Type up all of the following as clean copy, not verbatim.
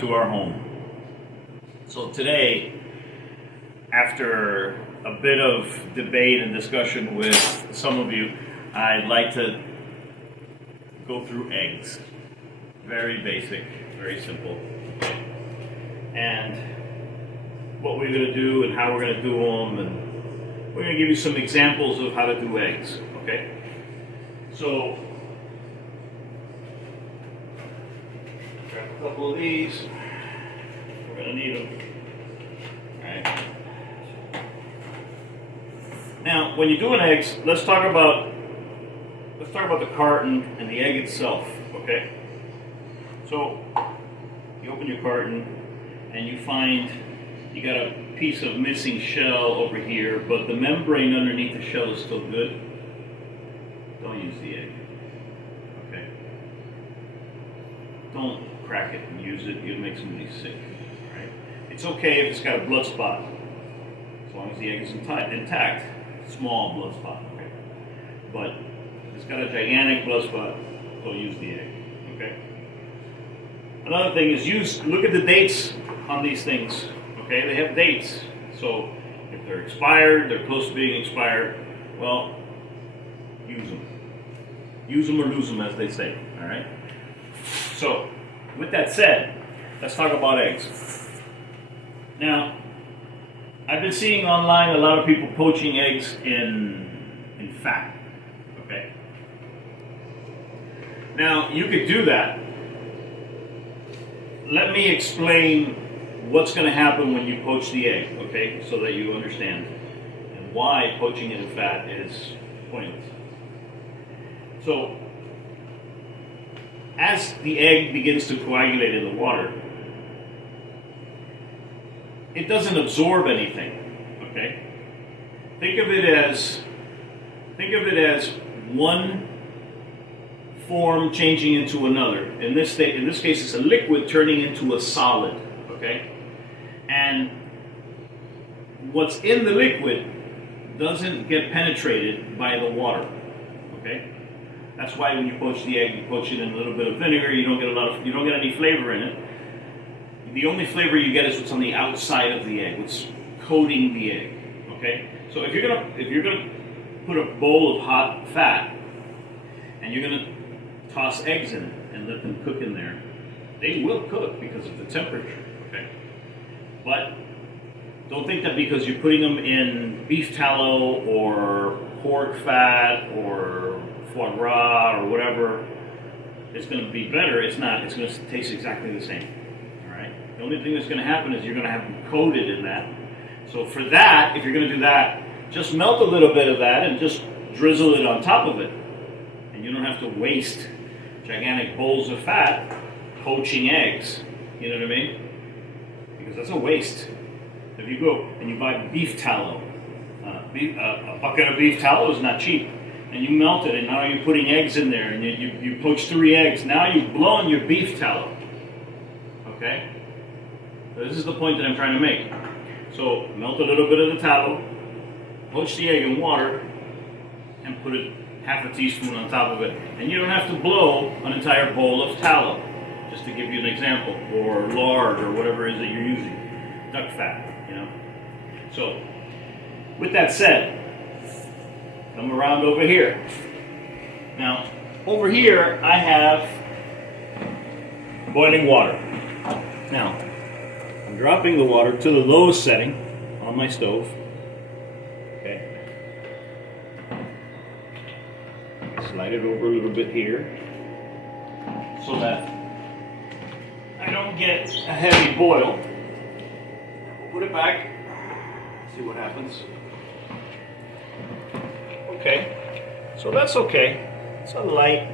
to our home. So today, after a bit of debate and discussion with some of you, I'd like to go through eggs. Very basic, very simple. And what we're going to do and how we're going to do them, and we're going to give you some examples of how to do eggs, okay? So, grab a couple of these. We're going to need them. Alright. Now, when you're doing eggs, let's talk about the carton and the egg itself, okay? So, you open your carton and you find you got a piece of missing shell over here, but the membrane underneath the shell is still good. Don't use the egg, okay? Don't crack it and use it, you'll make somebody sick, right? It's okay if it's got a blood spot, as long as the egg is intact, small blood spot, okay? But if it's got a gigantic blood spot, don't use the egg, okay? Another thing is look at the dates on these things, okay? They have dates, so if they're expired, they're close to being expired, well, use them. Use them or lose them, as they say, all right? So, with that said, let's talk about eggs. Now, I've been seeing online a lot of people poaching eggs in fat, okay? Now, you could do that. Let me explain what's going to happen when you poach the egg, okay, so that you understand, and why poaching it in fat is pointless. So, as the egg begins to coagulate in the water, it doesn't absorb anything, okay? Think of it as one form changing into another. In this case, it's a liquid turning into a solid, okay? And what's in the liquid doesn't get penetrated by the water, okay? That's why when you poach the egg, you poach it in a little bit of vinegar. You don't get any flavor in it. The only flavor you get is what's on the outside of the egg, what's coating the egg, okay? So if you're gonna put a bowl of hot fat and you're gonna toss eggs in it and let them cook in there, they will cook because of the temperature, okay? But don't think that because you're putting them in beef tallow or pork fat or foie gras or whatever, it's going to be better. It's not. It's going to taste exactly the same. All right. The only thing that's going to happen is you're going to have them coated in that. So for that, if you're going to do that, just melt a little bit of that and just drizzle it on top of it, and you don't have to waste gigantic bowls of fat poaching eggs. You know what I mean? Because that's a waste. If you go and you buy beef tallow, a bucket of beef tallow is not cheap. And you melt it, and now you're putting eggs in there, and you poach 3 eggs. Now you've blown your beef tallow. Okay? So this is the point that I'm trying to make. So melt a little bit of the tallow, poach the egg in water, and put it half a teaspoon on top of it. And you don't have to blow an entire bowl of tallow, just to give you an example, or lard, or whatever it is that you're using. Duck fat, you know. So, with that said, come around over here. Now, over here, I have boiling water. Now, I'm dropping the water to the lowest setting on my stove. Okay. Slide it over a little bit here so that I don't get a heavy boil. Put it back. See what happens. Okay, so that's okay. It's a light.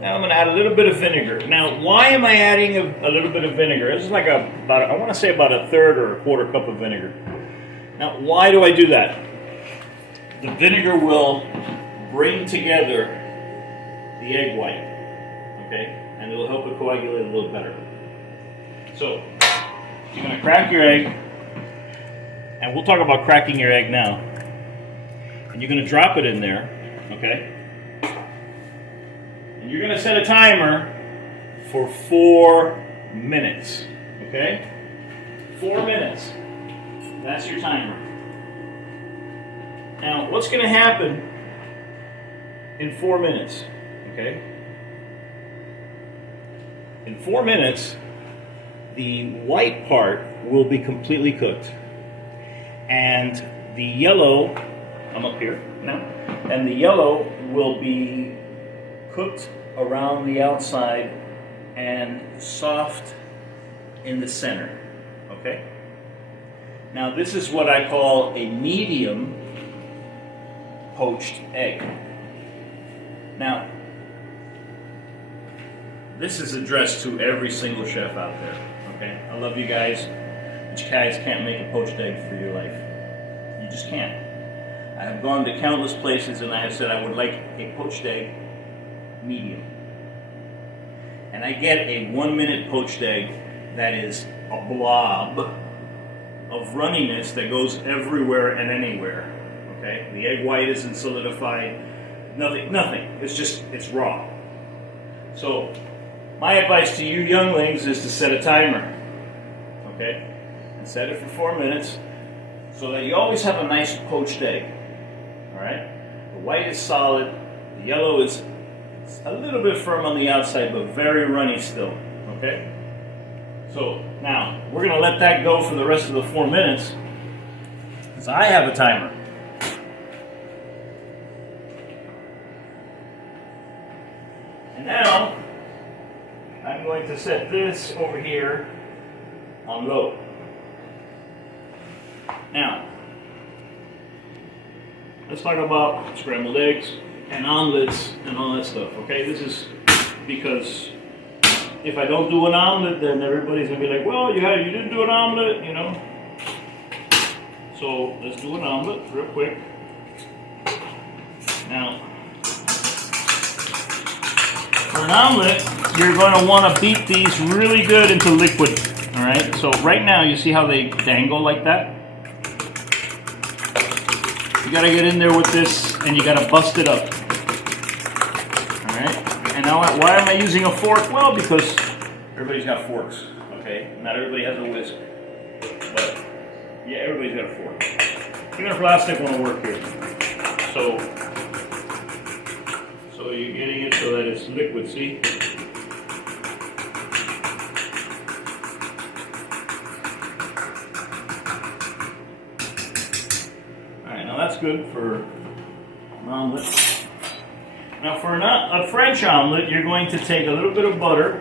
Now I'm going to add a little bit of vinegar. Now, why am I adding a little bit of vinegar? This is like I want to say about a third or a quarter cup of vinegar. Now, why do I do that? The vinegar will bring together the egg white, okay? And it'll help it coagulate a little better. So, you're going to crack your egg, and we'll talk about cracking your egg now. And you're going to drop it in there, okay? And you're going to set a timer for 4 minutes. Okay? 4 minutes. That's your timer. Now, what's going to happen in 4 minutes? Okay? In 4 minutes, the white part will be completely cooked. And the yellow, I'm up here now, and the yellow will be cooked around the outside and soft in the center. Okay? Now, this is what I call a medium poached egg. Now, this is addressed to every single chef out there. Okay? I love you guys, but you guys can't make a poached egg for your life. You just can't. I have gone to countless places and I have said I would like a poached egg medium. And I get a 1 minute poached egg that is a blob of runniness that goes everywhere and anywhere. Okay? The egg white isn't solidified. Nothing. It's raw. So, my advice to you younglings is to set a timer. Okay? And set it for 4 minutes so that you always have a nice poached egg. Alright? The white is solid, the yellow is a little bit firm on the outside, but very runny still. Okay? So, now, we're going to let that go for the rest of the 4 minutes, because I have a timer. And now, I'm going to set this over here on low. Now, let's talk about scrambled eggs and omelets and all that stuff, okay? This is because if I don't do an omelet, then everybody's gonna be like, well, you didn't do an omelet, you know? So let's do an omelet real quick. Now, for an omelet, you're gonna wanna beat these really good into liquid, all right? So right now, you see how they dangle like that? You gotta get in there with this and you gotta bust it up. Alright? And now why am I using a fork? Well, because everybody's got forks. Okay? Not everybody has a whisk. But yeah, everybody's got a fork. Even a plastic won't work here. So you're getting it so that it's liquid, see? That's good for an omelet. Now for a French omelet, you're going to take a little bit of butter.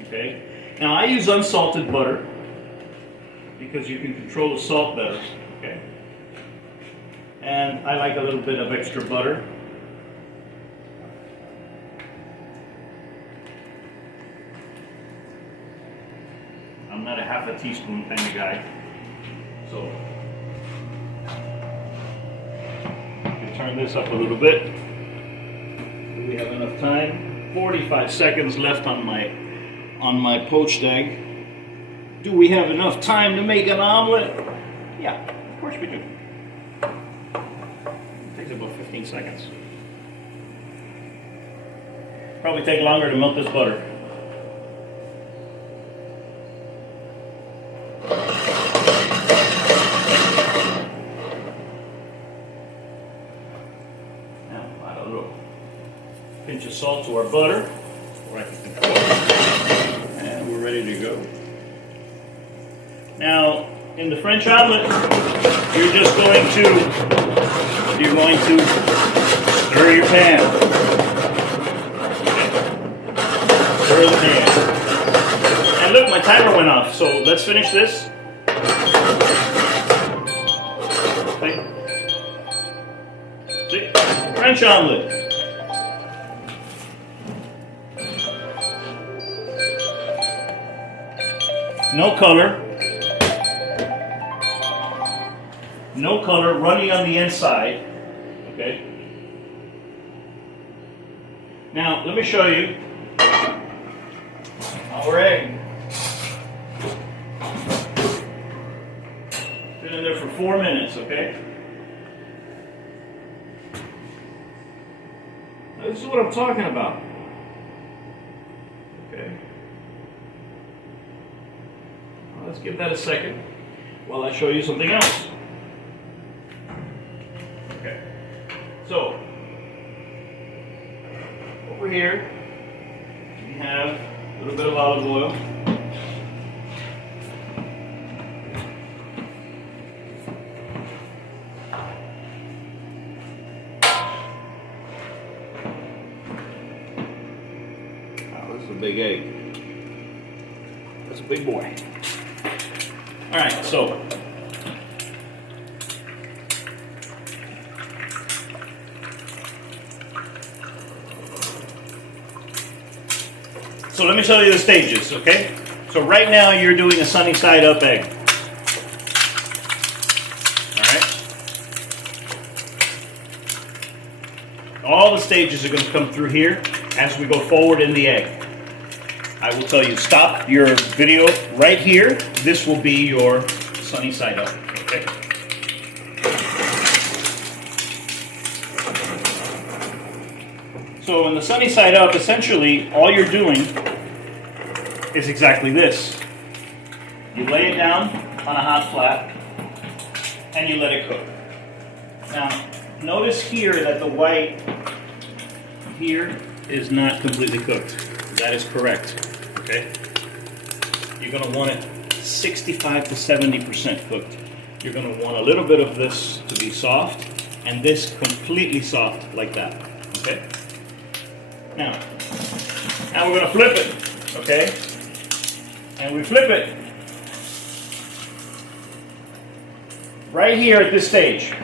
Okay. Now I use unsalted butter because you can control the salt better. Okay. And I like a little bit of extra butter. I'm not a half a teaspoon kind of guy. So turn this up a little bit. Do we have enough time? 45 seconds left on my poached egg. Do we have enough time to make an omelet? Yeah, of course we do. It takes about 15 seconds. Probably take longer to melt this butter. Pinch of salt to our butter, right in the corner, and we're ready to go. Now, in the French omelet, you're going to stir your pan. Okay. Stir the pan. And look, my timer went off, so let's finish this. Okay. See? French omelet. No color. No color, runny on the inside. Okay. Now, let me show you our egg. Been in there for 4 minutes, okay? Now, this is what I'm talking about. Okay. let's give that a second while I show you something else. Okay. So, over here, we have a little bit of olive oil. Wow, this is a big egg. That's a big boy. All right, so let me show you the stages, okay? So right now you're doing a sunny side up egg. All right? All the stages are going to come through here as we go forward in the egg. I will tell you, stop your video right here. This will be your sunny side up, okay? So in the sunny side up, essentially, all you're doing is exactly this. You lay it down on a hot flat, and you let it cook. Now, notice here that the white here is not completely cooked. That is correct, okay? You're going to want it 65 to 70% cooked. You're going to want a little bit of this to be soft, and this completely soft like that, okay? Now we're going to flip it, okay? And we flip it right here at this stage.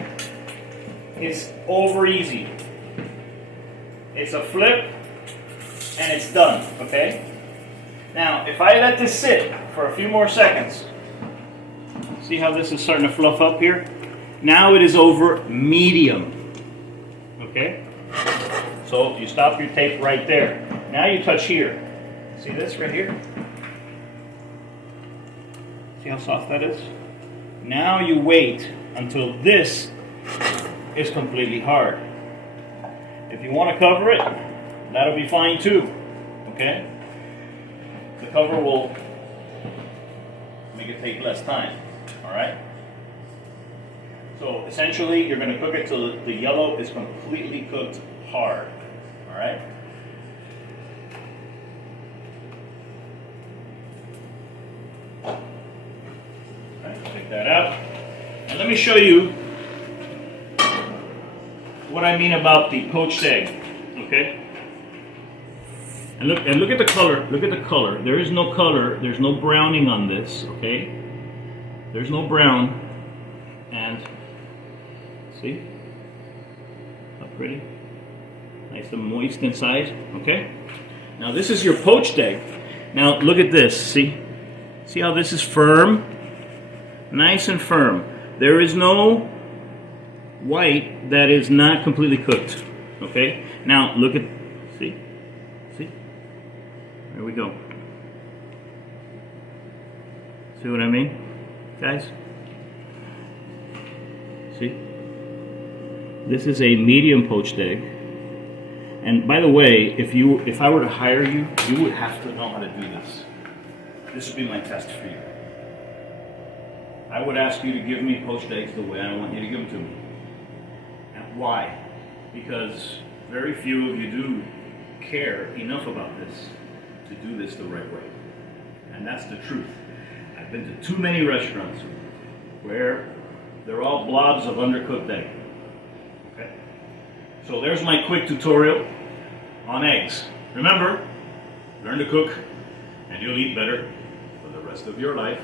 It's over easy. It's a flip and it's done, okay? Now, if I let this sit for a few more seconds, see how this is starting to fluff up here? Now it is over medium, okay? So you stop your tape right there. Now you touch here. See this right here? See how soft that is? Now you wait until this is completely hard. If you want to cover it, that'll be fine too. Okay? The cover will make it take less time. Alright? So essentially you're going to cook it till the yellow is completely cooked hard. Alright? Take that out. And let me show you what I mean about the poached egg. Okay? And look at the color. Look at the color. There is no color. There's no browning on this. Okay? There's no brown. And see? How pretty? Nice and moist inside. Okay? Now this is your poached egg. Now look at this. See? See how this is firm? Nice and firm. There is no white that is not completely cooked. Okay? Now look at, see? See? There we go. See what I mean? Guys? See? This is a medium poached egg. And by the way, if I were to hire you, you would have to know how to do this. This would be my test for you. I would ask you to give me poached eggs the way I want you to give them to me. And why? Because very few of you do care enough about this to do this the right way. And that's the truth. I've been to too many restaurants where they're all blobs of undercooked egg. Okay? So there's my quick tutorial on eggs. Remember, learn to cook and you'll eat better for the rest of your life.